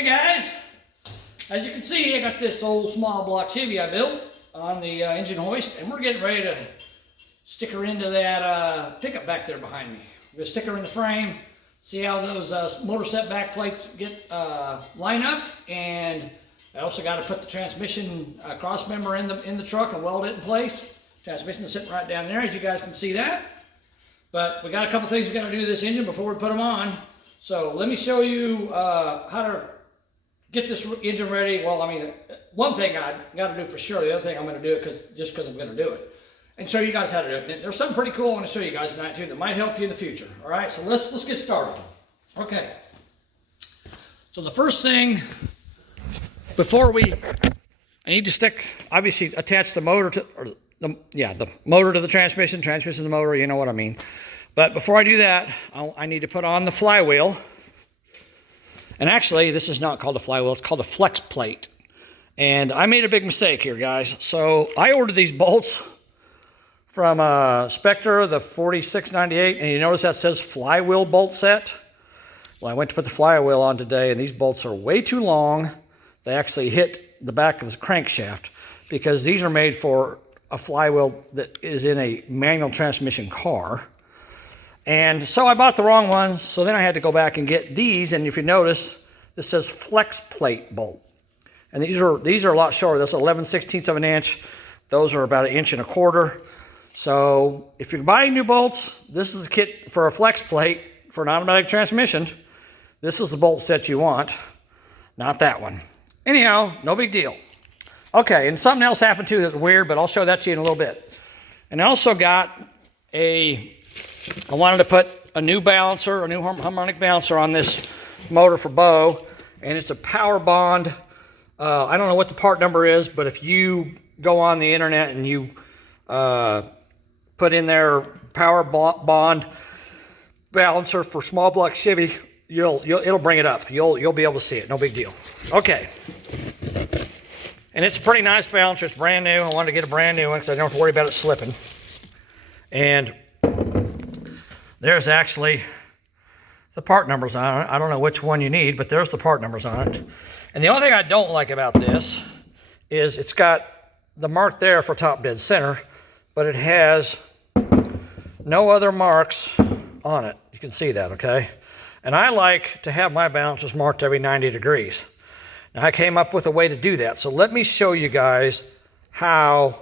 Hey guys, as you can see, I got this old small block Chevy I built on the engine hoist, and we're getting ready to stick her into that pickup back there behind me. We're going to stick her in the frame, see how those motor set back plates get line up, and I also got to put the transmission cross member in the truck and weld it in place. Transmission is sitting right down there, as you guys can see that. But we got a couple things we got to do to this engine before we put them on. So let me show you how to get this engine ready. Well, I mean, one thing I got to do for sure. The other thing I'm going to do it just because I'm going to do it, and show you guys how to do it. There's something pretty cool I want to show you guys tonight too that might help you in the future. All right, so let's get started. Okay. So the first thing I need to obviously attach the motor to, the motor to the transmission to the motor. You know what I mean. But before I do that, I need to put on the flywheel. And actually, this is not called a flywheel, it's called a flex plate. And I made a big mistake here, guys. So I ordered these bolts from Spectre, the 4698, and you notice that says flywheel bolt set? Well, I went to put the flywheel on today, and these bolts are way too long. They actually hit the back of this crankshaft because these are made for a flywheel that is in a manual transmission car. And so I bought the wrong ones, so then I had to go back and get these, and if you notice, this says flex plate bolt. And these are a lot shorter. That's 11/16 of an inch. Those are about 1.25 inches. So if you're buying new bolts, this is a kit for a flex plate for an automatic transmission. This is the bolts that you want, not that one. Anyhow, no big deal. Okay, and something else happened too that's weird, but I'll show that to you in a little bit. And I also got I wanted to put a new balancer, a new harmonic balancer on this motor for Bo, and it's a Power Bond. I don't know what the part number is, but if you go on the internet and you put in there Power Bond balancer for small block Chevy, it'll bring it up. You'll be able to see it. No big deal. Okay. And it's a pretty nice balancer. It's brand new. I wanted to get a brand new one because I don't have to worry about it slipping. And there's actually the part numbers on it. I don't know which one you need, but there's the part numbers on it. And the only thing I don't like about this is it's got the mark there for top dead center, but it has no other marks on it. You can see that, okay? And I like to have my balancers marked every 90 degrees. Now I came up with a way to do that. So let me show you guys how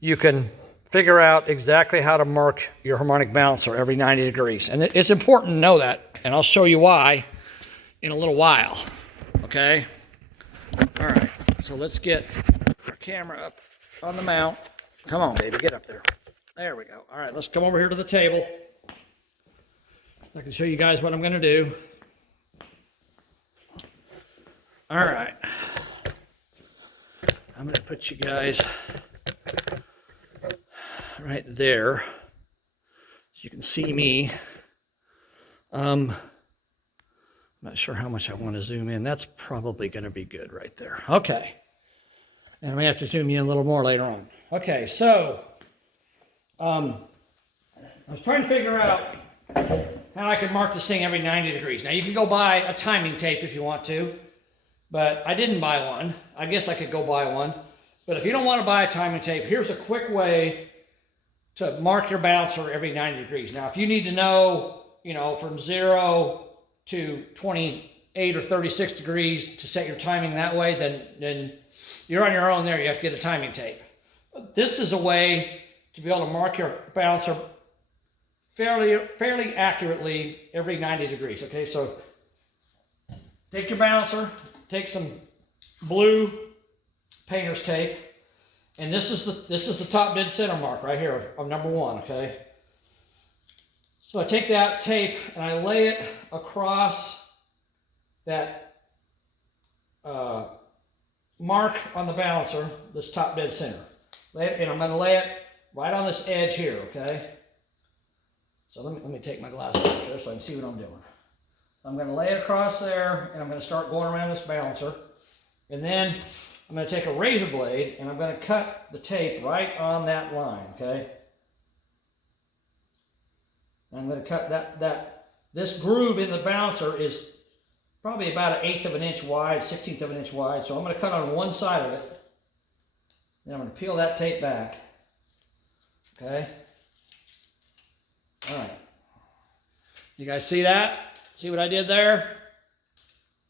you can figure out exactly how to mark your harmonic balancer every 90 degrees. And it's important to know that, and I'll show you why in a little while, okay? All right, so let's get our camera up on the mount. Come on, baby, get up there. There we go. All right, let's come over here to the table. I can show you guys what I'm gonna do. All right, I'm gonna put you guys right there so you can see me. I'm not sure how much I want to zoom in. That's probably going to be good right there. Okay. And I may have to zoom you in a little more later on. Okay, so I was trying to figure out how I could mark this thing every 90 degrees. Now you can go buy a timing tape if you want to, but I didn't buy one. I guess I could go buy one. But if you don't want to buy a timing tape, here's a quick way to mark your balancer every 90 degrees. Now, if you need to know, from 0 to 28 or 36 degrees to set your timing that way, then you're on your own there. You have to get a timing tape. This is a way to be able to mark your balancer fairly accurately every 90 degrees. Okay, so take your balancer, take some blue painter's tape, and this is the top dead center mark right here of number 1, okay? So I take that tape and I lay it across that mark on the balancer, this top dead center. And I'm gonna lay it right on this edge here, okay? So let me take my glasses off there so I can see what I'm doing. I'm gonna lay it across there, and I'm gonna start going around this balancer. And then I'm going to take a razor blade and I'm going to cut the tape right on that line, okay? I'm going to cut this groove in the balancer is probably about 1/8 of an inch wide, 1/16 of an inch wide. So I'm going to cut on one side of it. Then I'm going to peel that tape back. Okay. All right. You guys see that? See what I did there?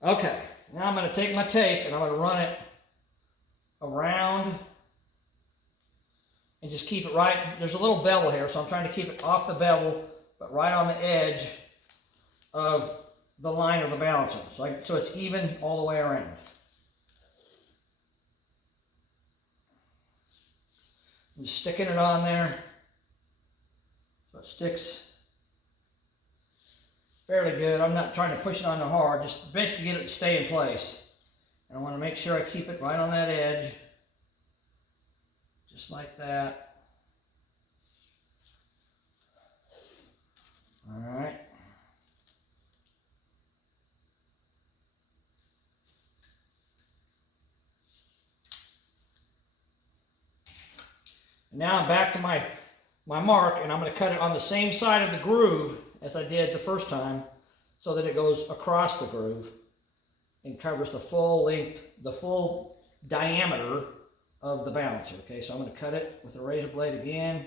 Okay. Now I'm going to take my tape and I'm going to run it around and just keep it right. There's a little bevel here, so I'm trying to keep it off the bevel, but right on the edge of the line of the balancing. So it's even all the way around. I'm just sticking it on there so it sticks fairly good. I'm not trying to push it on too hard, just basically get it to stay in place. And I want to make sure I keep it right on that edge, just like that. All right. Now I'm back to my mark, and I'm going to cut it on the same side of the groove as I did the first time, so that it goes across the groove and covers the full length, the full diameter of the balancer. Okay, so I'm going to cut it with a razor blade again,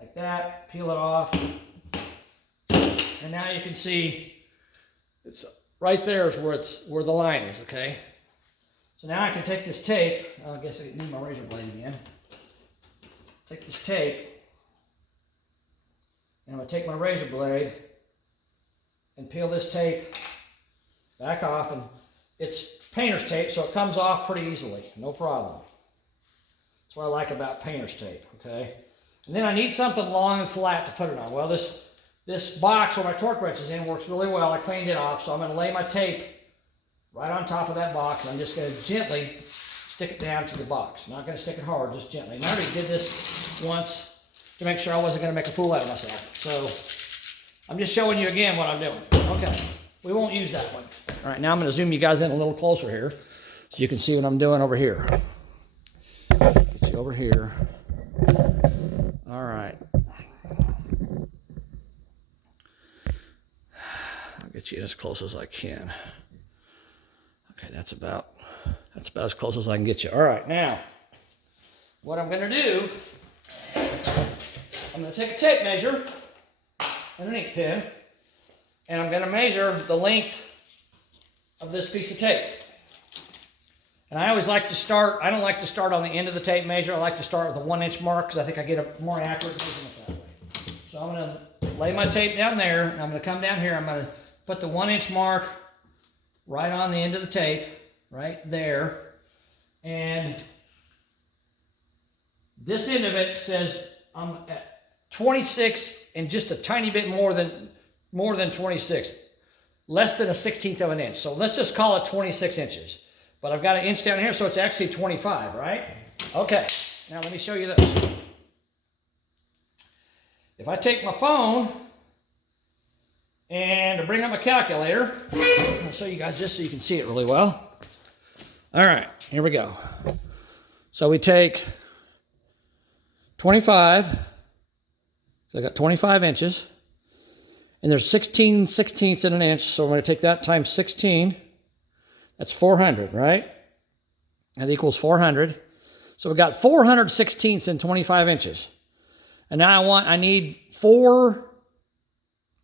like that, peel it off, and now you can see it's right there is where the line is. Okay, so now I can take this tape. I guess I need my razor blade again. Take this tape, and I'm going to take my razor blade and peel this tape back off. And it's painter's tape, so it comes off pretty easily, no problem. That's what I like about painter's tape, okay? And then I need something long and flat to put it on. Well, this box where my torque wrench is in works really well. I cleaned it off, so I'm going to lay my tape right on top of that box, and I'm just going to gently stick it down to the box. Not going to stick it hard, just gently. And I already did this once to make sure I wasn't going to make a fool out of myself. So I'm just showing you again what I'm doing. Okay, we won't use that one. All right, now I'm going to zoom you guys in a little closer here so you can see what I'm doing over here. Get you over here. All right. I'll get you as close as I can. Okay, that's about as close as I can get you. All right, now, what I'm going to do, I'm going to take a tape measure and an ink pen, and I'm going to measure the length of this piece of tape. And I always like to start, I don't like to start on the end of the tape measure. I like to start with a 1-inch mark because I think I get a more accurate measurement that way. So I'm going to lay my tape down there, and I'm going to come down here. I'm going to put the 1-inch mark right on the end of the tape, right there. And this end of it says I'm at 26 and just a tiny bit more than 26, less than a 1/16 of an inch. So let's just call it 26 inches. But I've got an inch down here, so it's actually 25, right? Okay, now let me show you this. If I take my phone and I bring up my calculator, I'll show you guys this so you can see it really well. All right, here we go. So we take 25, so I got 25 inches, and there's 16/16 in an inch, so I'm going to take that times 16. That's 400, right? That equals 400. So we got 416ths in 25 inches. And now I need 4,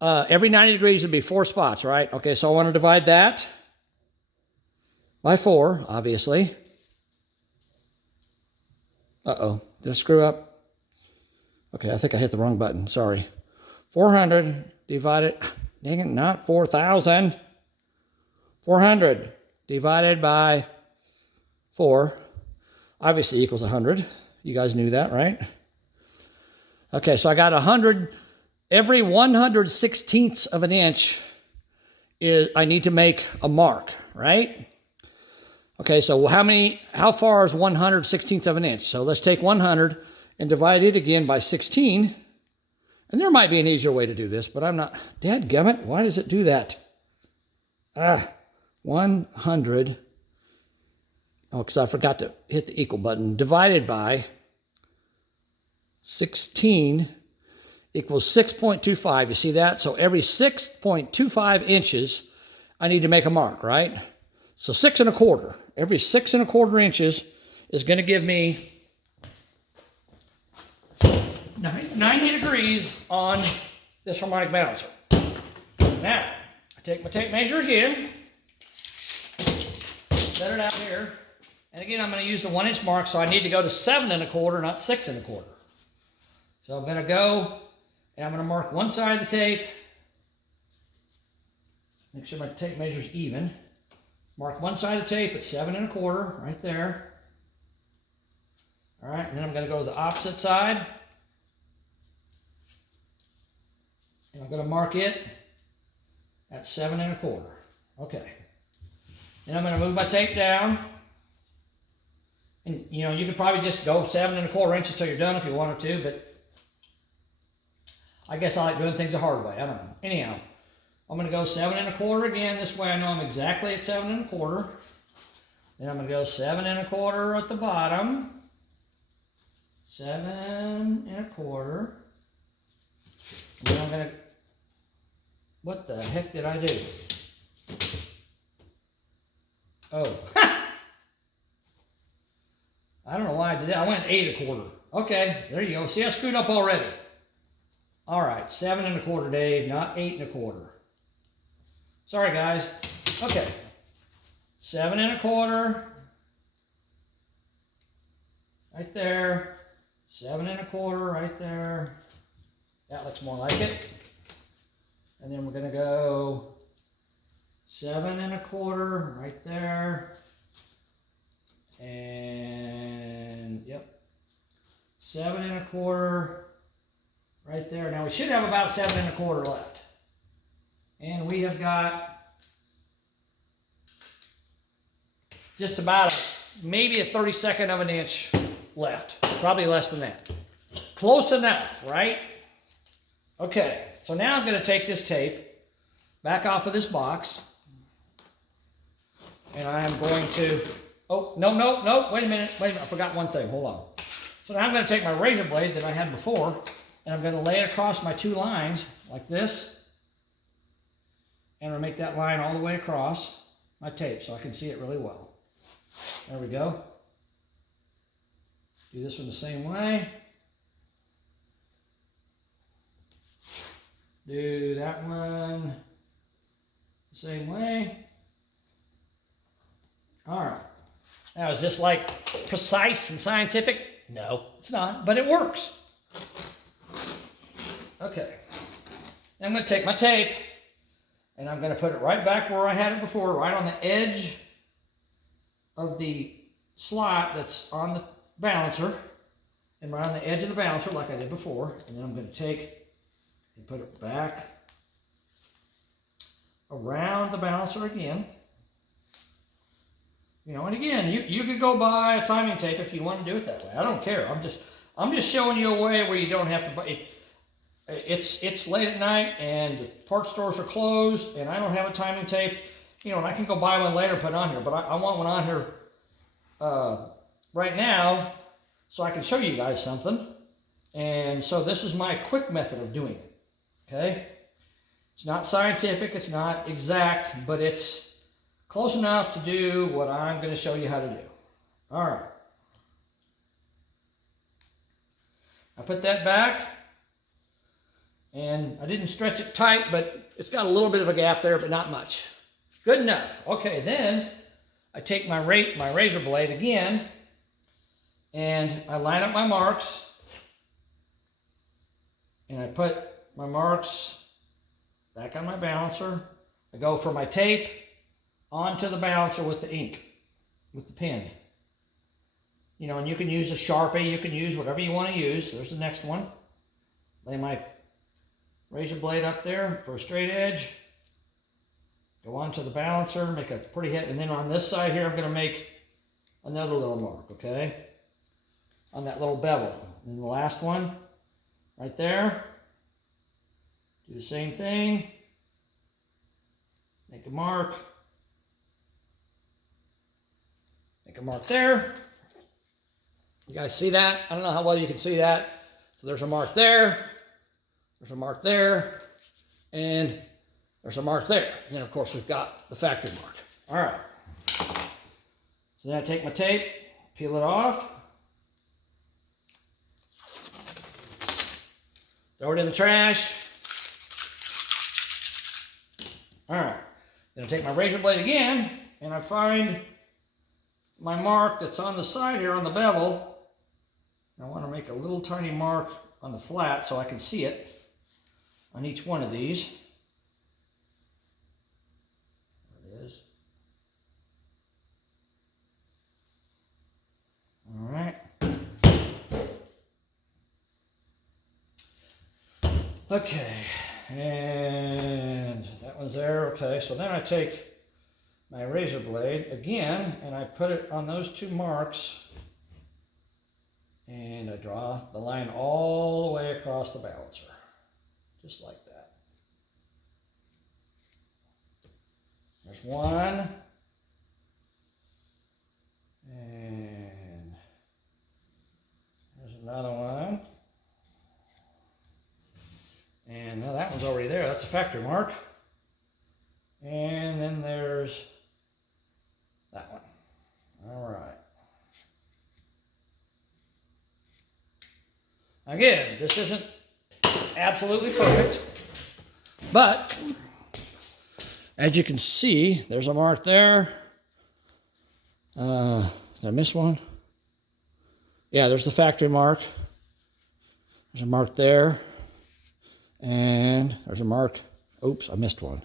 every 90 degrees would be 4 spots, right? Okay, so I want to divide that by 4, obviously. Uh-oh, did I screw up? Okay, I think I hit the wrong button, sorry. 400 divided, dang it, not 4,000. 400 divided by 4 obviously equals 100. You guys knew that, right? Okay, so I got 100. Every 116ths of an inch is I need to make a mark, right? Okay, so how far is 116ths of an inch? So let's take 100 and divide it again by 16. And there might be an easier way to do this, but I'm not. Dadgummit, why does it do that? 100, because I forgot to hit the equal button, divided by 16 equals 6.25. You see that? So every 6.25 inches, I need to make a mark, right? So 6 1/4. Every 6 1/4 inches is going to give me 90 degrees on this harmonic balancer. Now, I take my tape measure again, set it out here, and again I'm going to use the 1 inch mark, so I need to go to 7 1/4, not 6 1/4. So I'm going to go and I'm going to mark one side of the tape. Make sure my tape measure's even. Mark one side of the tape at 7 1/4, right there. All right, and then I'm going to go to the opposite side. And I'm going to mark it at 7 1/4. Okay. Then I'm going to move my tape down. And, you know, you could probably just go 7 1/4 inches till you're done if you wanted to, but I guess I like doing things the hard way. I don't know. Anyhow, I'm going to go 7 1/4 again. This way I know I'm exactly at 7 1/4. Then I'm going to go 7 1/4 at the bottom. 7 1/4. And then I'm going to, what the heck did I do? Oh, I don't know why I did that. I went 8 1/4. Okay, there you go. See, I screwed up already. All right, 7 1/4, Dave, not 8 1/4. Sorry, guys. Okay, 7 1/4. Right there. 7 1/4 right there. That looks more like it. And then we're going to go 7 1/4 right there. And, yep, 7 1/4 right there. Now we should have about 7 1/4 left. And we have got just about maybe a 32nd of an inch left. Probably less than that. Close enough, right? Okay, so now I'm going to take this tape back off of this box. And I'm going to, oh, no, wait a minute, I forgot one thing, hold on. So now I'm going to take my razor blade that I had before, and I'm going to lay it across my two lines like this. And I'm going to make that line all the way across my tape so I can see it really well. There we go. Do this one the same way. Do that one the same way. All right. Now, is this like precise and scientific? No, it's not, but it works. Okay. I'm going to take my tape and I'm going to put it right back where I had it before, right on the edge of the slot that's on the balancer, and right on the edge of the balancer like I did before. And then I'm going to take and put it back around the balancer again. You know, and again, you could go buy a timing tape if you want to do it that way. I don't care. I'm just showing you a way where you don't have to buy. It's late at night and the parts stores are closed and I don't have a timing tape. You know, and I can go buy one later and put it on here, but I want one on here right now so I can show you guys something. And so this is my quick method of doing it. Okay? It's not scientific, it's not exact, but it's close enough to do what I'm going to show you how to do. All right. I put that back, and I didn't stretch it tight, but it's got a little bit of a gap there, but not much. Good enough. Okay, then I take my razor blade again, and I line up my marks, and I put my marks back on my balancer. I go for my tape onto the balancer with the ink, with the pen. You know, and you can use a Sharpie, you can use whatever you want to use. There's the next one. Lay my razor blade up there for a straight edge. Go onto the balancer, make a pretty hit, and then on this side here, I'm going to make another little mark, okay? On that little bevel. And the last one, right there. Do the same thing. Make a mark. Make a mark there. You guys see that? I don't know how well you can see that. So there's a mark there. There's a mark there. And There's a mark there. And then, of course, we've got the factory mark. All right. So then I take my tape, peel it off, throw it in the trash. All right. Then I take my razor blade again, and I find my mark that's on the side here on the bevel. I want to make a little tiny mark on the flat so I can see it on each one of these. There it is. All right. Okay, and that one's there. Okay, so then I take my razor blade again and I put it on those two marks and I draw the line all the way across the balancer, just like that. There's one. And there's another one. And now that one's already there. That's a factory mark. And then there's that one. All right. Again, this isn't absolutely perfect, but as you can see, there's a mark there. Did I miss one? Yeah, there's the factory mark. There's a mark there. And there's a mark. Oops, I missed one.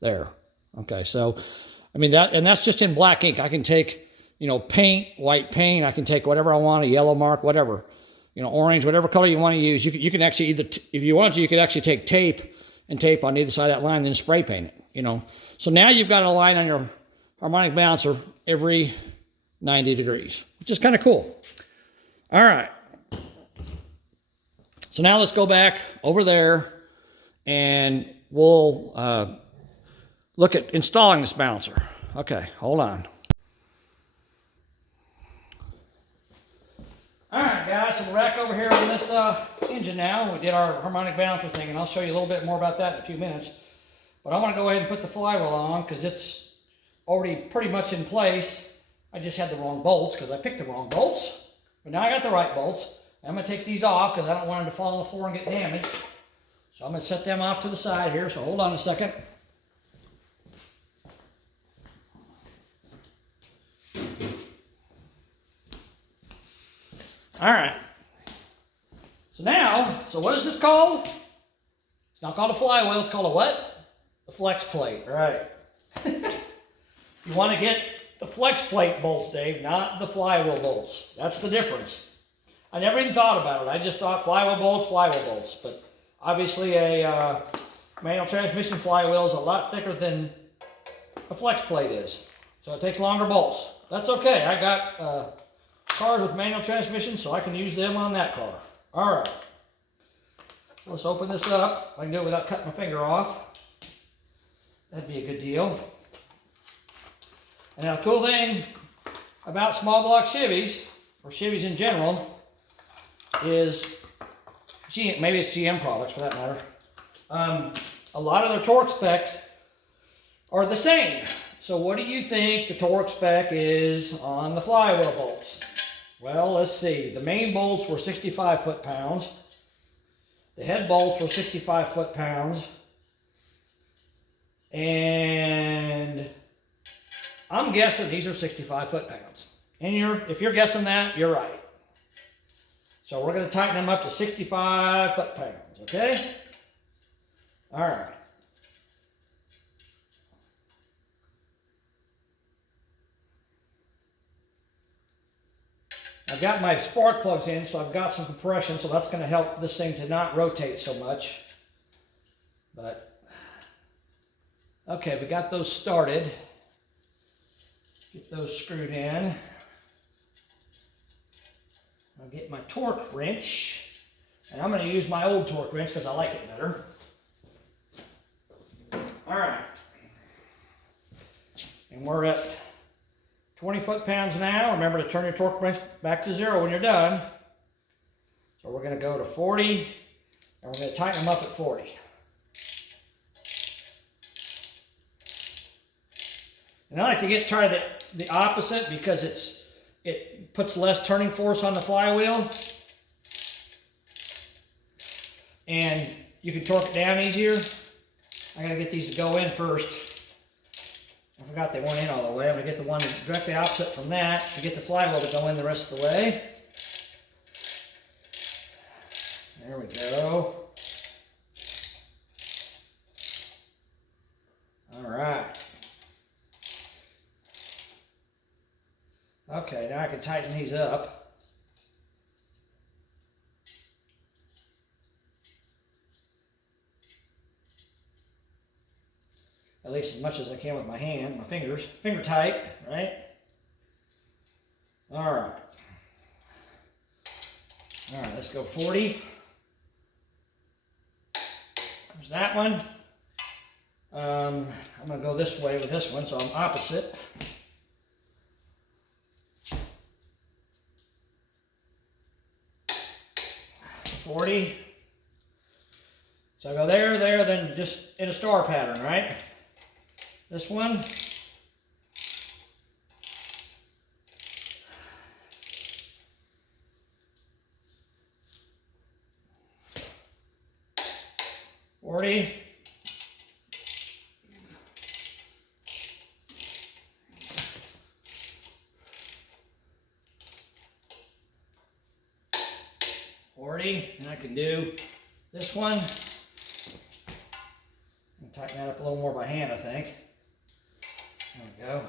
There. Okay, so, I mean, that's just in black ink. I can take, paint, white paint. I can take whatever I want, a yellow mark, whatever. Orange, whatever color you want to use. You can actually either, if you want to, you could actually take tape and tape on either side of that line, then spray paint it, So now you've got a line on your harmonic balancer every 90 degrees, which is kind of cool. All right. So now let's go back over there and we'll look at installing this balancer. Okay, hold on. All right, guys, so we're back over here on this engine now. We did our harmonic balancer thing, and I'll show you a little bit more about that in a few minutes. But I want to go ahead and put the flywheel on because it's already pretty much in place. I just had the wrong bolts because I picked the wrong bolts. But now I got the right bolts. I'm going to take these off because I don't want them to fall on the floor and get damaged. So I'm going to set them off to the side here, so hold on a second. All right. So what is this called? It's not called a flywheel, it's called a what? A flex plate, all right. You want to get the flex plate bolts, Dave, not the flywheel bolts. That's the difference. I never even thought about it. I just thought flywheel bolts. But obviously a manual transmission flywheel is a lot thicker than a flex plate is. So it takes longer bolts. That's okay. I got cars with manual transmission, so I can use them on that car. All right. So let's open this up. I can do it without cutting my finger off. That'd be a good deal. And now the cool thing about small block Chevys, or Chevys in general, is maybe it's GM products for that matter. A lot of their torque specs are the same. So what do you think the torque spec is on the flywheel bolts? Well, let's see. The main bolts were 65 foot-pounds. The head bolts were 65 foot-pounds. And I'm guessing these are 65 foot-pounds. And if you're guessing that, you're right. So we're going to tighten them up to 65 foot-pounds, okay? All right. I've got my spark plugs in, so I've got some compression, so that's going to help this thing to not rotate so much. But, okay, we got those started. Get those screwed in. I'll get my torque wrench, and I'm going to use my old torque wrench because I like it better. All right. And we're at 20 foot-pounds now. Remember to turn your torque wrench back to 0 when you're done. So we're going to go to 40, and we're going to tighten them up at 40. And I like to try the opposite because it puts less turning force on the flywheel. And you can torque it down easier. I gotta get these to go in first. I forgot they weren't in all the way. I'm gonna get the one directly opposite from that to get the flywheel to go in the rest of the way. There we go. All right. Okay, now I can tighten these up. At least as much as I can with my hand, my fingers. Finger tight, right? All right. All right, let's go 40. There's that one. I'm going to go this way with this one, so I'm opposite. 40. So I go there, there, then just in a star pattern, right? This one. $40. And I can do this one. And tighten that up a little more by hand, I think. There we go.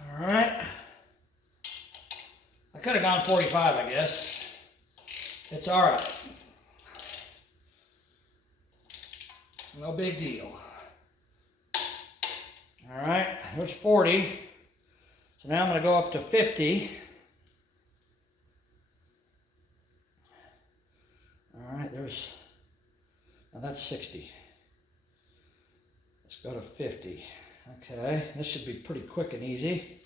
All right. I could have gone 45, I guess. It's all right. No big deal. All right, there's 40. So now I'm going to go up to 50. All right, now that's 60. Let's go to 50. Okay, this should be pretty quick and easy.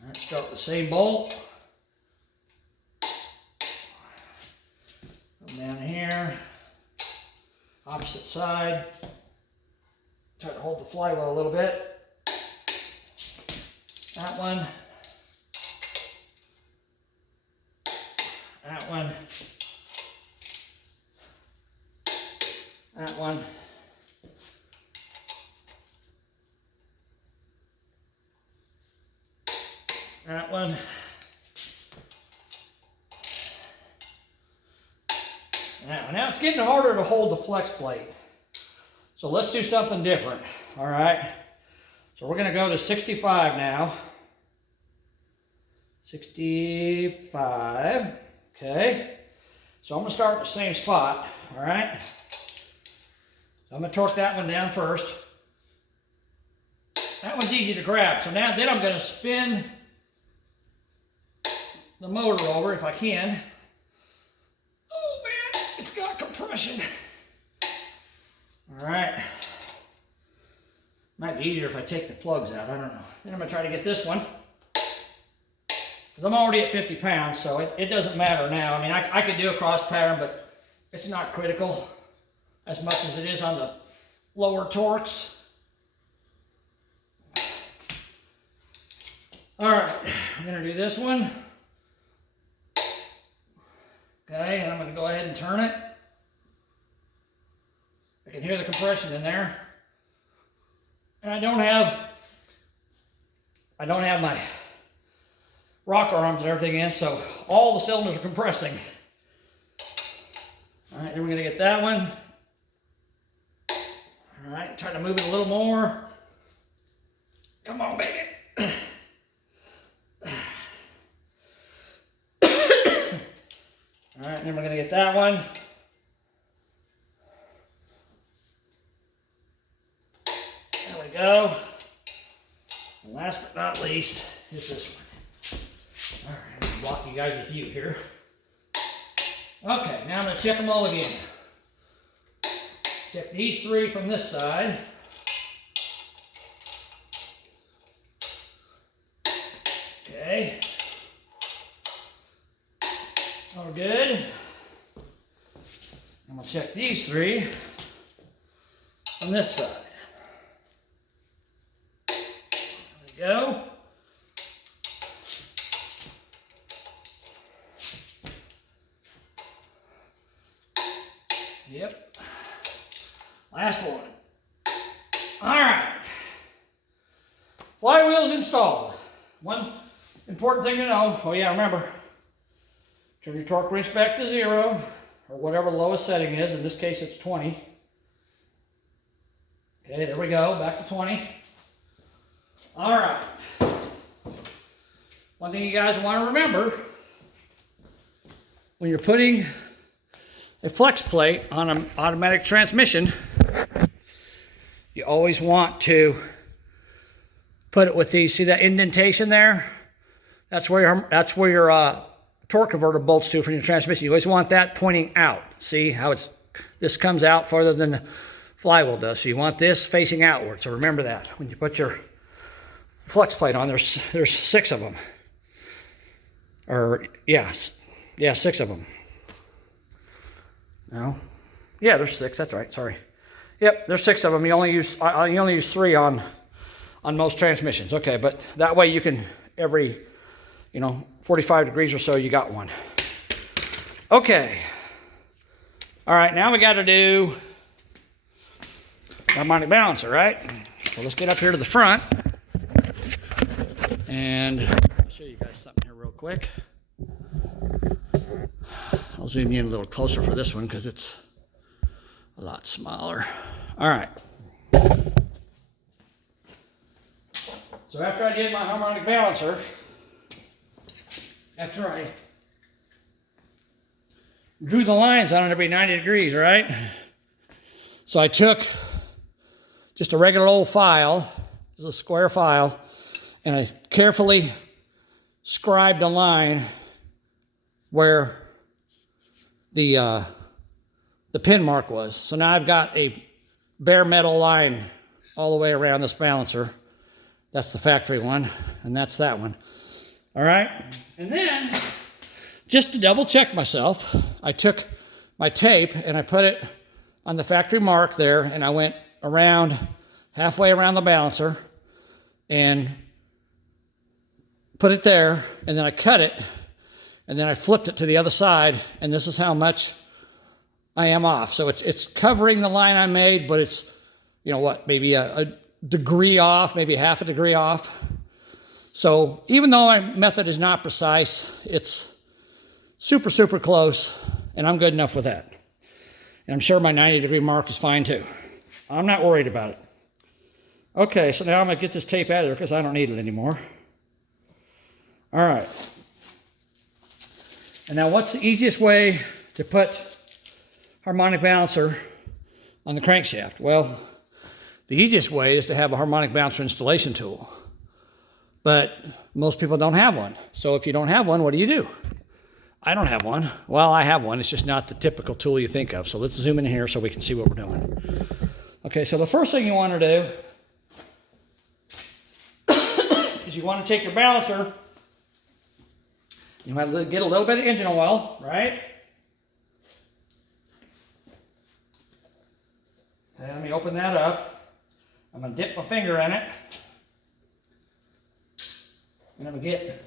All right, start with the same bolt. Come down here, opposite side. Try to hold the flywheel a little bit. That one. That one. That one. That one. Now it's getting harder to hold the flex plate. So let's do something different, all right? So we're gonna go to 65 now. 65, okay. So I'm gonna start in the same spot, all right? So I'm gonna torque that one down first. That one's easy to grab. So then I'm gonna spin the motor over if I can. Oh man, it's got compression. All right. Might be easier if I take the plugs out. I don't know. Then I'm going to try to get this one. Because I'm already at 50 pounds, so it doesn't matter now. I mean, I could do a cross pattern, but it's not critical as much as it is on the lower torques. All right. I'm going to do this one. Okay, and I'm going to go ahead and turn it. I can hear the compression in there. And I don't have my rocker arms and everything in, so all the cylinders are compressing. All right, then we're going to get that one. All right, try to move it a little more. Come on, baby. All right, then we're going to get that one. There we go. And last but not least is this one. All right, I'm going to block you guys a view here. Okay, now I'm going to check them all again. Check these three from this side. Okay. All good. I'm gonna check these three on this side. There we go. Yep. Last one. All right. Flywheel's installed. One important thing to know, oh yeah, remember, turn your torque wrench back to 0, or whatever the lowest setting is. In this case, it's 20. Okay, there we go, back to 20. All right. One thing you guys want to remember, when you're putting a flex plate on an automatic transmission, you always want to put it with these, see that indentation there? That's where your torque converter bolts to from your transmission. You always want that pointing out. See how this comes out farther than the flywheel does. So you want this facing outward. So remember that when you put your flex plate on. There's 6 of them. Or yeah, 6 of them. No, yeah, there's 6. That's right. Sorry. Yep, there's 6 of them. You only use 3 on most transmissions. Okay, but that way you can every 45 degrees or so you got one. Okay. All right, now we got to do harmonic balancer, right? So let's get up here to the front, and I'll show you guys something here real quick. I'll zoom you in a little closer for this one because it's a lot smaller. All right. So after I did my harmonic balancer, after I drew the lines on it every 90 degrees, right? So I took just a regular old file, just a square file, and I carefully scribed a line where the pin mark was. So now I've got a bare metal line all the way around this balancer. That's the factory one, and that's that one. All right, and then just to double check myself, I took my tape and I put it on the factory mark there, and I went around, halfway around the balancer, and put it there, and then I cut it, and then I flipped it to the other side, and this is how much I am off. So it's covering the line I made, but it's, maybe a degree off, maybe half a degree off. So even though my method is not precise, it's super, super close, and I'm good enough with that. And I'm sure my 90-degree mark is fine too. I'm not worried about it. Okay, so now I'm going to get this tape out of there because I don't need it anymore. All right. And now what's the easiest way to put harmonic balancer on the crankshaft? Well, the easiest way is to have a harmonic balancer installation tool. But most people don't have one. So if you don't have one, what do? I don't have one. Well, I have one. It's just not the typical tool you think of. So let's zoom in here so we can see what we're doing. Okay, so the first thing you want to do is you want to take your balancer. You might get a little bit of engine oil, right? Okay, let me open that up. I'm going to dip my finger in it. And I'm going to get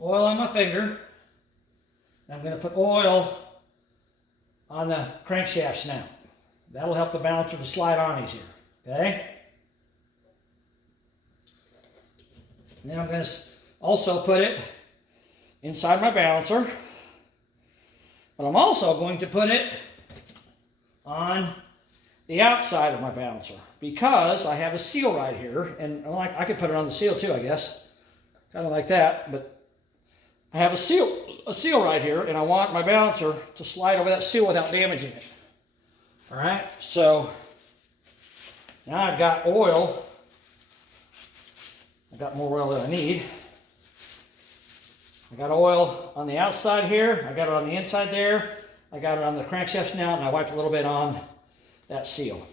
oil on my finger. And I'm going to put oil on the crankshaft snout. That'll help the balancer to slide on easier. Okay? And then I'm going to also put it inside my balancer. But I'm also going to put it on the outside of my balancer because I have a seal right here, and I could put it on the seal too, I guess, kind of like that. But I have a seal right here, and I want my balancer to slide over that seal without damaging it. All right, so now I've got oil. I've got more oil than I need. I got oil on the outside here. I got it on the inside there. I got it on the crankshaft snout, and I wiped a little bit on that seal.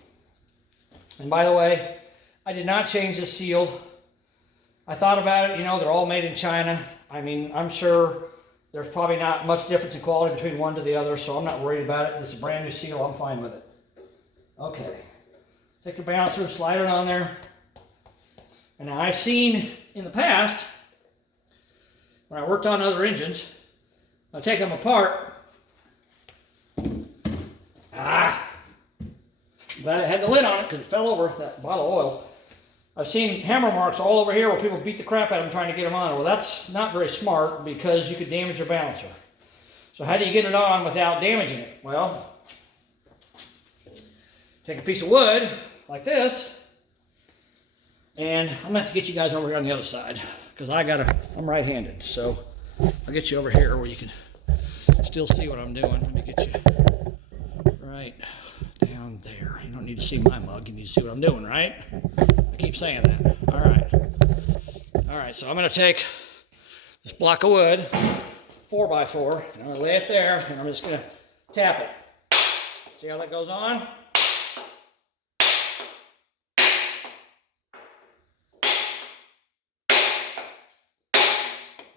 And by the way, I did not change this seal. I thought about it, they're all made in China. I mean, I'm sure there's probably not much difference in quality between one to the other, so I'm not worried about it. This is a brand new seal, I'm fine with it. Okay, take your balancer, slide it on there. And now I've seen in the past, when I worked on other engines, I take them apart. Glad it had the lid on it because it fell over, that bottle of oil. I've seen hammer marks all over here where people beat the crap out of them trying to get them on. Well, that's not very smart because you could damage your balancer. So how do you get it on without damaging it? Well, take a piece of wood like this, and I'm going to have to get you guys over here on the other side because I'm right-handed. So I'll get you over here where you can still see what I'm doing. Let me get you right down there. You don't need to see my mug. You need to see what I'm doing, right? I keep saying that. All right. All right, so I'm going to take this block of wood, 4x4, and I'm going to lay it there, and I'm just going to tap it. See how that goes on?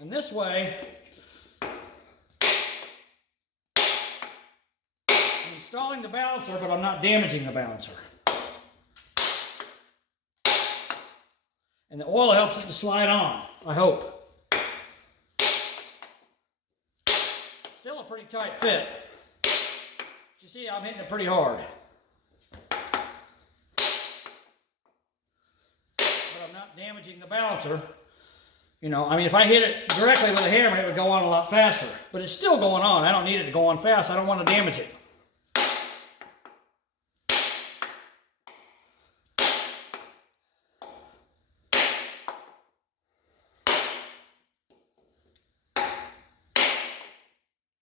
And this way, I'm installing the balancer, but I'm not damaging the balancer. And the oil helps it to slide on, I hope. Still a pretty tight fit. You see, I'm hitting it pretty hard. But I'm not damaging the balancer. You know, I mean, if I hit it directly with a hammer, it would go on a lot faster. But it's still going on. I don't need it to go on fast. I don't want to damage it.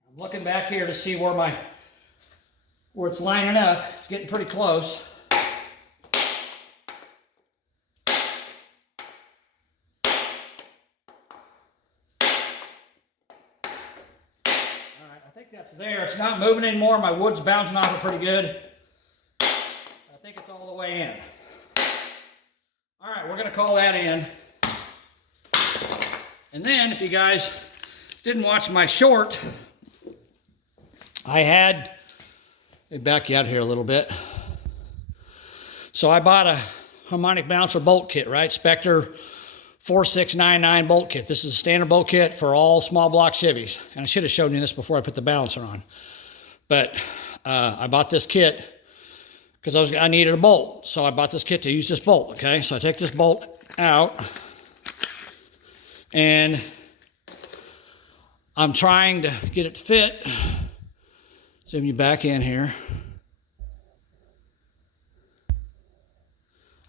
I'm looking back here to see where it's lining up. It's getting pretty close. I think that's there. It's not moving anymore. My wood's bouncing off it pretty good. I think it's all the way in. All right, we're going to call that in. And then, if you guys didn't watch my short, let me back you out here a little bit. So I bought a harmonic balancer bolt kit, right? Spectre 4699 bolt kit. This is a standard bolt kit for all small block Chevys. And I should have shown you this before I put the balancer on. But I bought this kit because I needed a bolt. So I bought this kit to use this bolt, okay? So I take this bolt out and I'm trying to get it to fit. Zoom you back in here.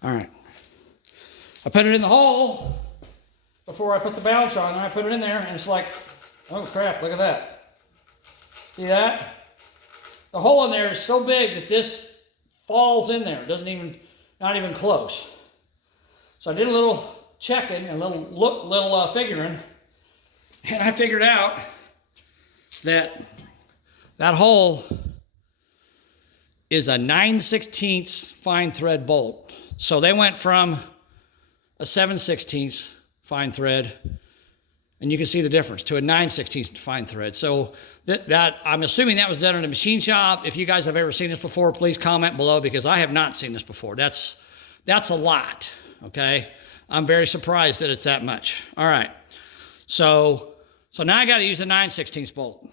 All right. I put it in the hole before I put the balancer on, and I put it in there, and it's like, oh crap, look at that. See that? The hole in there is so big that this falls in there. It doesn't even, not even close. So I did a little checking and a little figuring, and I figured out that that hole is a 9/16 fine thread bolt. So they went from a 7/16 fine thread, and you can see the difference, to a 9/16 fine thread. So that I'm assuming that was done in a machine shop. If you guys have ever seen this before, please comment below because I have not seen this before. That's a lot, okay? I'm very surprised that it's that much. All right, so now I got to use a 9/16 bolt.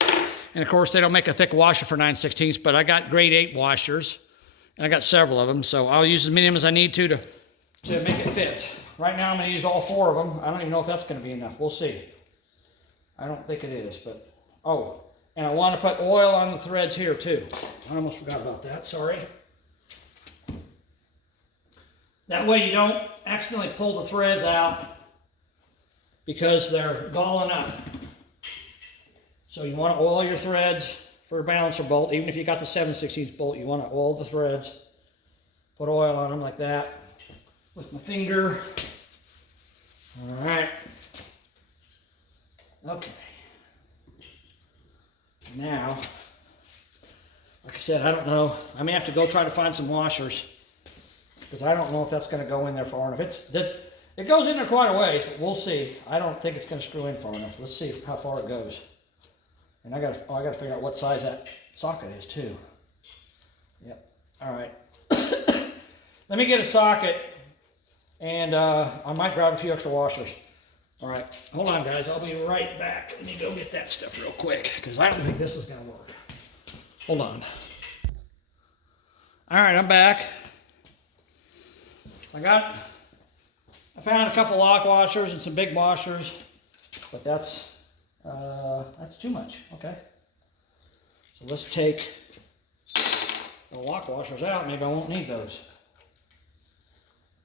And of course, they don't make a thick washer for 9/16, but I got grade 8 washers, and I got several of them, so I'll use as many of them as I need to make it fit. Right now, I'm going to use all 4 of them. I don't even know if that's going to be enough. We'll see. I don't think it is, but, oh, and I want to put oil on the threads here, too. I almost forgot about that, sorry. That way you don't accidentally pull the threads out because they're balling up. So you want to oil your threads for a balancer bolt. Even if you got the 7/16 bolt, you want to oil the threads. Put oil on them like that with my finger. All right. Okay. Now, like I said, I don't know. I may have to go try to find some washers because I don't know if that's going to go in there far enough. It goes in there quite a ways, but we'll see. I don't think it's going to screw in far enough. Let's see how far it goes. And I got to figure out what size that socket is too. Yep. All right. Let me get a socket, and I might grab a few extra washers. All right. Hold on, guys. I'll be right back. Let me go get that stuff real quick because I don't think this is going to work. Hold on. All right, I'm back. I found a couple lock washers and some big washers, but that's too much. Okay. So let's take the lock washers out. Maybe I won't need those.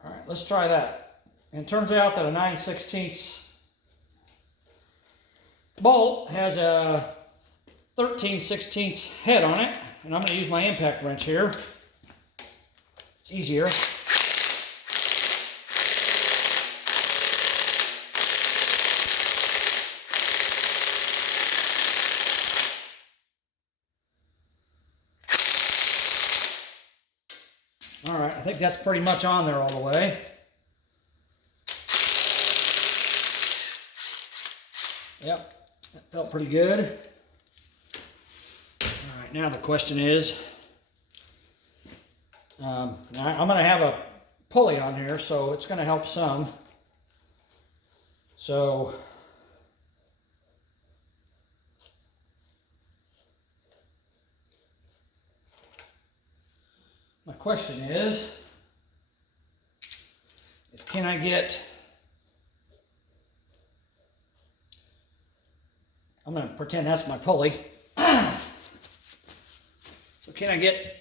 All right, let's try that. And it turns out that a 9/16 bolt has a 13/16 head on it, and I'm going to use my impact wrench here. It's easier. All right, I think that's pretty much on there all the way. Yep, that felt pretty good. All right, now the question is, now I'm going to have a pulley on here, so it's going to help some. So my question is can I get, I'm going to pretend that's my pulley. So can I get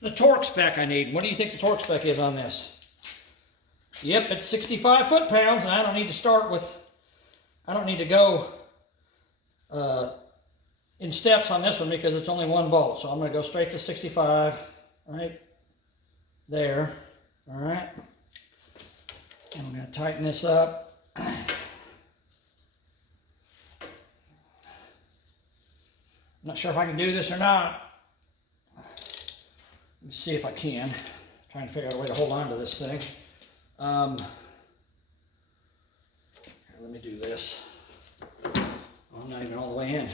the torque spec I need? What do you think the torque spec is on this? Yep, it's 65 foot-pounds, and I don't need to start with, I don't need to go in steps on this one because it's only one bolt. So I'm going to go straight to 65 right there. All right. And I'm going to tighten this up. I'm not sure if I can do this or not. Let me see if I can. I'm trying to figure out a way to hold on to this thing. Here, let me do this. Oh, I'm not even all the way in.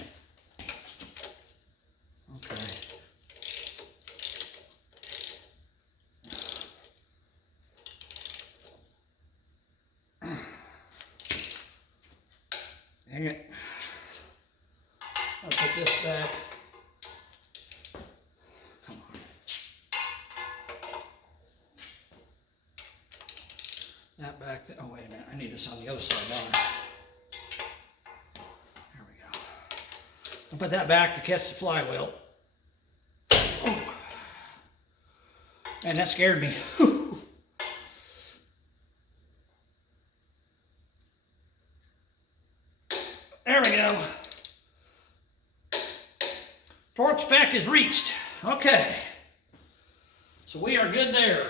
Okay. Dang it. I'll put this back. Come on. That back. Oh, wait a minute. I need this on the other side, don't I? There we go. I'll put that back to catch the flywheel. Oh. Man, that scared me. There we go. Torque spec is reached. Okay. So we are good there.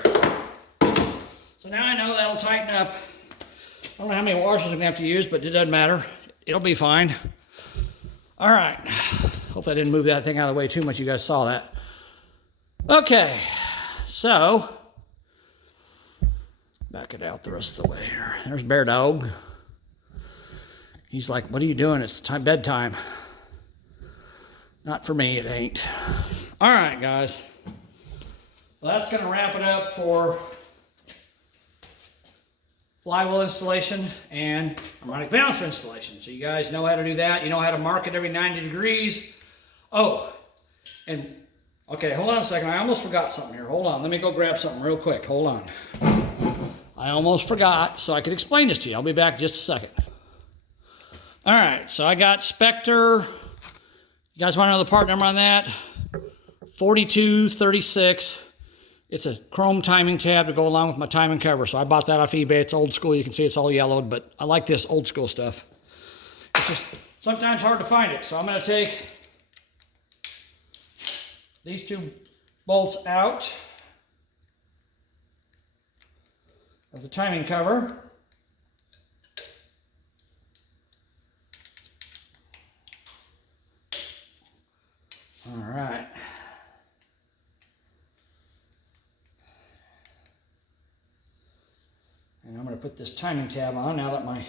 So now I know that'll tighten up. I don't know how many washers I'm going to have to use, but it doesn't matter. It'll be fine. All right. Hopefully I didn't move that thing out of the way too much. You guys saw that. Okay. So, back it out the rest of the way here. There's Bear Dog. He's like, what are you doing? It's time bedtime. Not for me, it ain't. All right, guys. Well, that's going to wrap it up for flywheel installation and harmonic balancer installation. So you guys know how to do that. You know how to mark it every 90 degrees. Oh, and okay, hold on a second. I almost forgot something here. Hold on. Let me go grab something real quick. Hold on. I almost forgot, so I could explain this to you. I'll be back in just a second. All right, so I got Spectre. You guys want to know the part number on that? 4236. It's a chrome timing tab to go along with my timing cover. So I bought that off eBay. It's old school. You can see it's all yellowed, but I like this old school stuff. It's just sometimes hard to find it. So I'm going to take these two bolts out of the timing cover. All right. to put this timing tab on now that my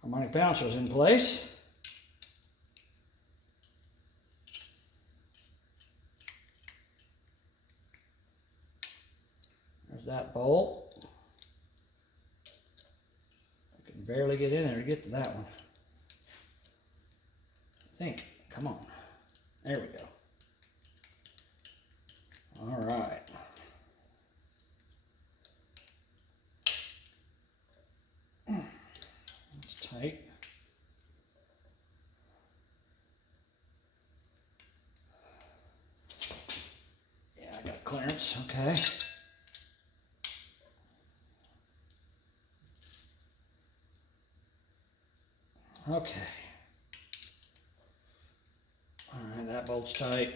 harmonic bouncer is in place. There's that bolt. I can barely get in there to get to that one. I think. Come on. There we go. All right. It's tight. Yeah, I got clearance. Okay. Okay. All right, that bolt's tight.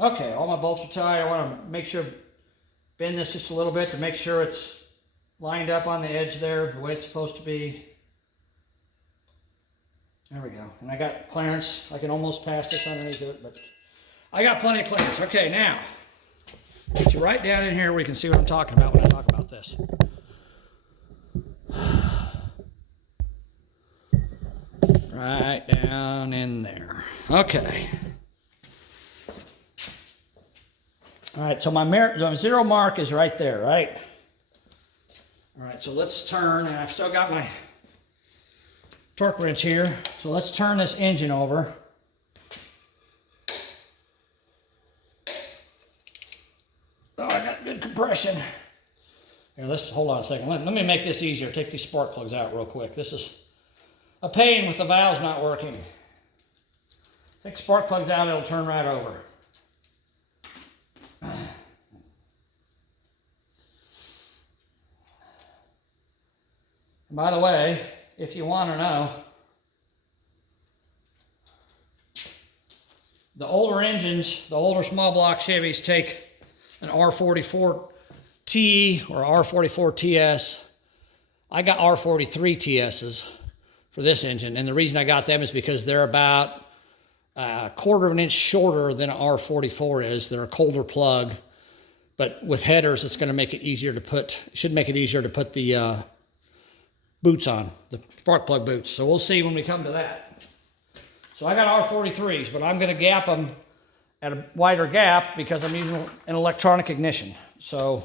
Okay, all my bolts are tight. I want to make sure, bend this just a little bit to make sure it's lined up on the edge there the way it's supposed to be. There we go. And I got clearance. I can almost pass this underneath it, but I got plenty of clearance. Okay, now, get you right down in here where you can see what I'm talking about when I talk about this. Right down in there. Okay. All right, so my zero mark is right there, right? All right, so let's turn, and I've still got my torque wrench here. So let's turn this engine over. Oh, I got good compression. Here, let's hold on a second. Let me make this easier. Take these spark plugs out real quick. This is a pain with the valves not working. Take spark plugs out, it'll turn right over. By the way, if you want to know, the older engines, the older small block Chevys take an R44T or R44TS. I got R43TSs for this engine, and the reason I got them is because they're about a quarter of an inch shorter than an R44 is. They're a colder plug, but with headers, it's going to make it easier to put. Should make it easier to put the boots on, the spark plug boots. So we'll see when we come to that. So I got R43s, but I'm going to gap them at a wider gap because I'm using an electronic ignition. So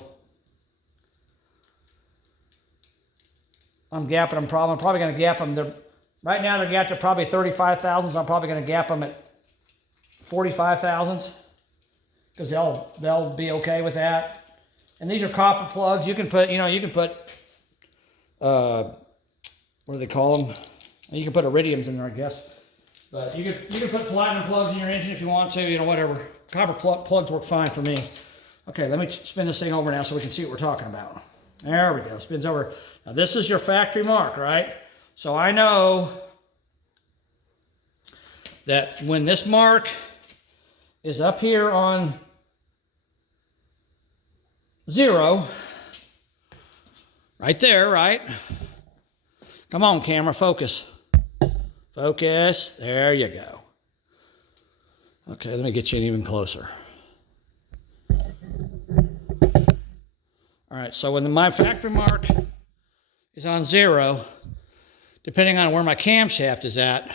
I'm gapping them. I'm probably going to gap them. Right now they're gapped at probably 35 thousandths. I'm probably going to gap them at 45 thousandths because they'll be okay with that. And these are copper plugs. You can put, what do they call them? You can put iridiums in there, I guess. But you can put platinum plugs in your engine if you want to, whatever. Copper plugs work fine for me. Okay, let me spin this thing over now so we can see what we're talking about. There we go, spins over. Now this is your factory mark, right? So I know that when this mark is up here on 0, right there, right? Come on, camera, focus. Focus, there you go. Okay, let me get you in even closer. All right, so when my factory mark is on 0, depending on where my camshaft is at,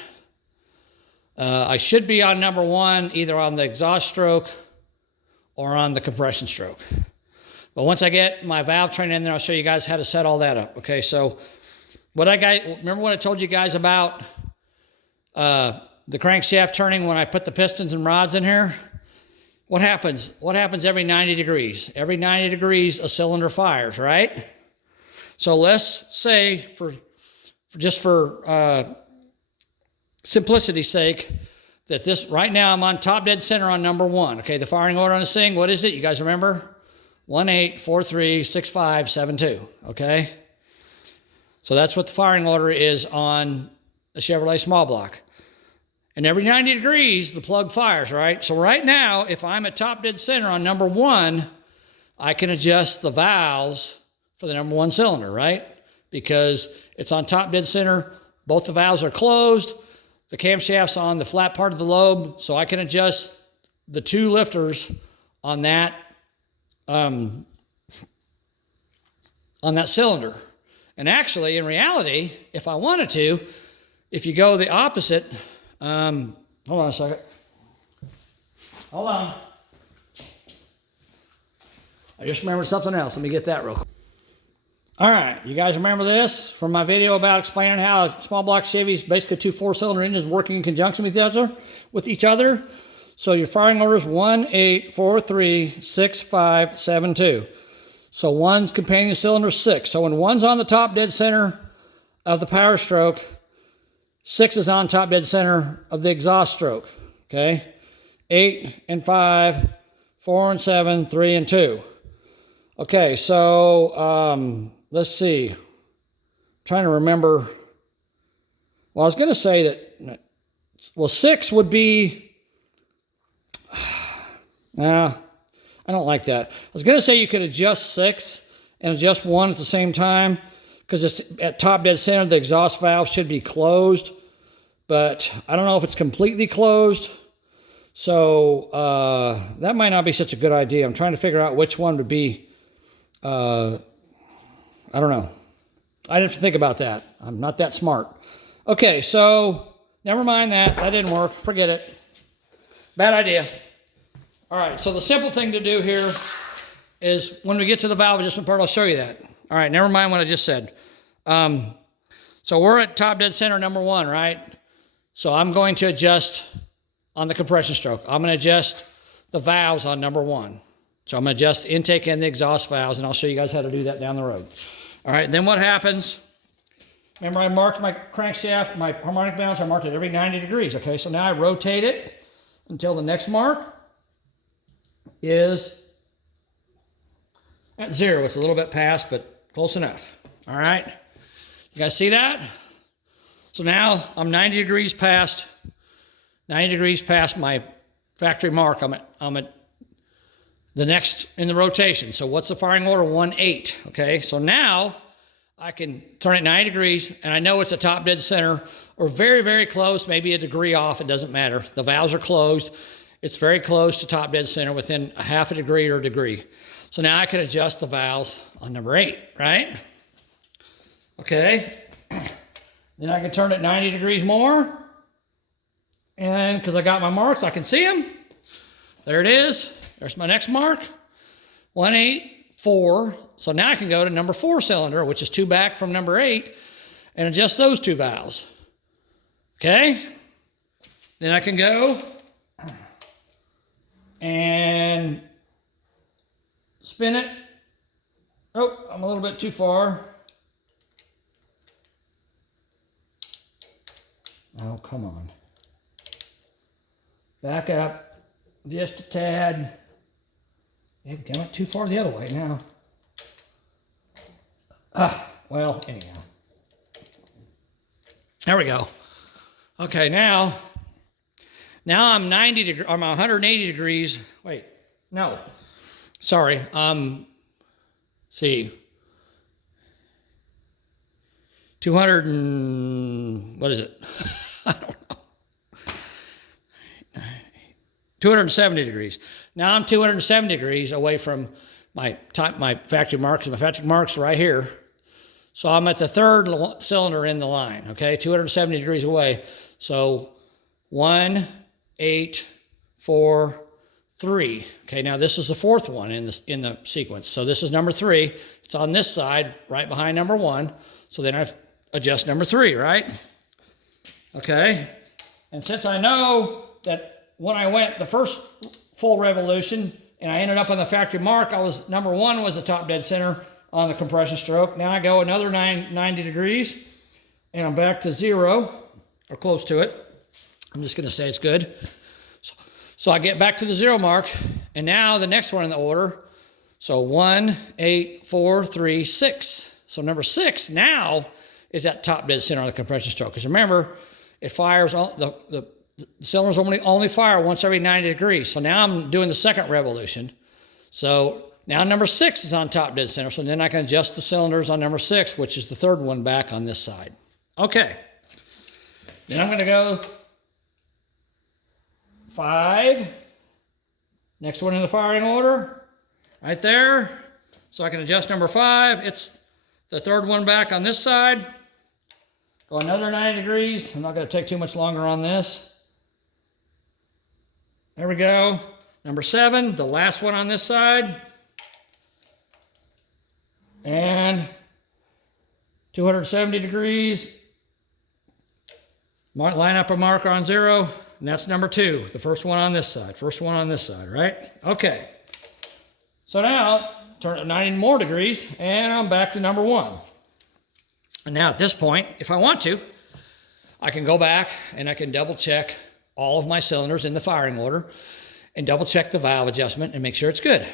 I should be on number 1, either on the exhaust stroke or on the compression stroke. But once I get my valve train in there, I'll show you guys how to set all that up. Okay, so remember what I told you guys about the crankshaft turning when I put the pistons and rods in here? What happens? What happens every 90 degrees? Every 90 degrees, a cylinder fires, right? So let's say, for simplicity's sake, that this, right now I'm on top dead center on number 1. Okay, the firing order on this thing, what is it? You guys remember? 18436572, okay? So that's what the firing order is on a Chevrolet small block. And every 90 degrees, the plug fires, right? So right now, if I'm at top dead center on number 1, I can adjust the valves for the number 1 cylinder, right? Because it's on top dead center, both the valves are closed, the camshaft's on the flat part of the lobe, so I can adjust the 2 lifters on that on that cylinder. And actually, in reality, if I wanted to, if you go the opposite, hold on a second. Hold on. I just remembered something else. Let me get that real quick. All right, you guys remember this from my video about explaining how a small block Chevy's basically two 4-cylinder engines working in conjunction with each other. So your firing order is 1, 8, 4, 3, 6, 5, 7, 2. So one's companion cylinder 6. So when one's on the top dead center of the power stroke, 6 is on top dead center of the exhaust stroke. Okay, 8 and 5, 4 and 7, 3 and 2. Okay, so let's see. I'm trying to remember. Well, I was going to say that, well, 6 would be, I don't like that. I was going to say you could adjust 6 and adjust 1 at the same time because it's at top dead center, the exhaust valve should be closed, but I don't know if it's completely closed. So that might not be such a good idea. I'm trying to figure out which one would be, I don't know. I'd have to think about that. I'm not that smart. Okay, so never mind that. That didn't work. Forget it. Bad idea. All right, so the simple thing to do here is when we get to the valve adjustment part, I'll show you that. All right, never mind what I just said. So we're at top dead center number 1, right? So I'm going to adjust on the compression stroke. I'm going to adjust the valves on number 1. So I'm going to adjust the intake and the exhaust valves, and I'll show you guys how to do that down the road. All right, then what happens? Remember I marked my crankshaft, my harmonic balance, I marked it every 90 degrees, okay? So now I rotate it until the next mark is at 0. It's a little bit past, but close enough. All right, you guys see that? So now I'm 90 degrees past my factory mark. I'm at the next in the rotation. So what's the firing order? 1, 8. Okay, so now I can turn it 90 degrees, and I know it's a top dead center or very, very close, maybe a degree off. It doesn't matter. The valves are closed. It's very close to top dead center, within a half a degree or a degree. So now I can adjust the valves on number 8, right? Okay. Then I can turn it 90 degrees more. And because I got my marks, I can see them. There it is. There's my next mark. 1, 8, 4. So now I can go to number 4 cylinder, which is 2 back from number 8, and adjust those 2 valves. Okay? Then I can go and spin it. Oh, I'm a little bit too far. Oh, come on. Back up just a tad. I went too far the other way now. Well, anyhow. There we go. Okay, now I'm 90 degrees, I'm 180 degrees. Wait, no, sorry. See, 200 and what is it? I don't know. 270 degrees. Now I'm 270 degrees away from my factory marks. My factory marks are right here. So I'm at the 3rd cylinder in the line, okay? 270 degrees away. So 1, 8, 4, 3. Okay, now this is the 4th one in the sequence. So this is number 3. It's on this side, right behind number 1. So then I adjust number 3, right? Okay. And since I know that when I went the first full revolution and I ended up on the factory mark, number 1 was the top dead center on the compression stroke. Now I go another 90 degrees and I'm back to 0 or close to it. I'm just going to say it's good. So I get back to the 0 mark, and now the next one in the order. So 1, 8, 4, 3, 6. So number 6 now is at top dead center on the compression stroke. Because remember, it fires, the cylinders only fire once every 90 degrees. So now I'm doing the 2nd revolution. So now number 6 is on top dead center. So then I can adjust the cylinders on number 6, which is the 3rd one back on this side. Okay. Then I'm going to go 5. Next one in the firing order, right there. So I can adjust number 5. It's the third one back on this side. Go another 90 degrees. I'm not going to take too much longer on this. There we go. Number 7, the last one on this side. And 270 degrees. Line up a marker on 0, and that's number 2. The first one on this side. First one on this side, right? Okay. So now, turn it 90 more degrees, and I'm back to number 1. And now at this point, if I want to, I can go back and I can double check all of my cylinders in the firing order and double check the valve adjustment and make sure it's good.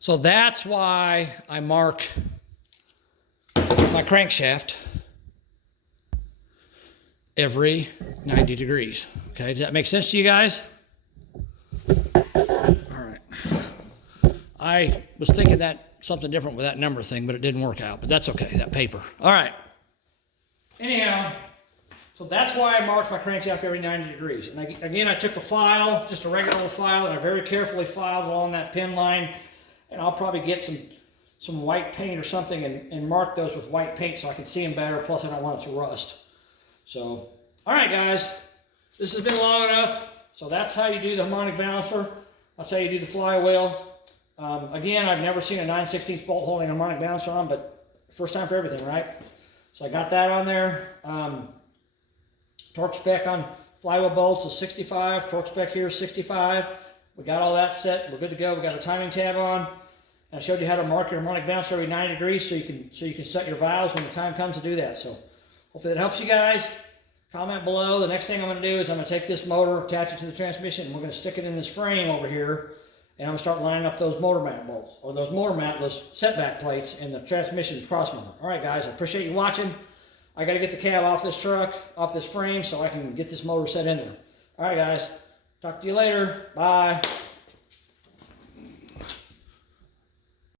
So that's why I mark my crankshaft every 90 degrees. Okay, does that make sense to you guys? All right. I was thinking that something different with that number thing, but it didn't work out. But that's okay, that paper. All right. Anyhow, so that's why I marked my crankshaft every 90 degrees. And again, I took a file, just a regular old file, and I very carefully filed along that pin line. And I'll probably get some white paint or something and mark those with white paint so I can see them better. Plus, I don't want it to rust. So, all right, guys. This has been long enough. So that's how you do the harmonic balancer. That's how you do the flywheel. Again, I've never seen a 9/16 bolt holding a harmonic balancer on, but first time for everything, right? So I got that on there. Torque spec on flywheel bolts is 65. Torque spec here is 65. We got all that set. We're good to go. We got a timing tab on. And I showed you how to mark your harmonic balancer every 90 degrees so you can set your valves when the time comes to do that. So hopefully that helps you guys. Comment below. The next thing I'm going to do is I'm going to take this motor, attach it to the transmission, and we're going to stick it in this frame over here. And I'm going to start lining up those motor mount bolts, or those setback plates in the transmission cross motor. All right, guys, I appreciate you watching. I got to get the cab off this truck, off this frame, so I can get this motor set in there. All right, guys, talk to you later. Bye.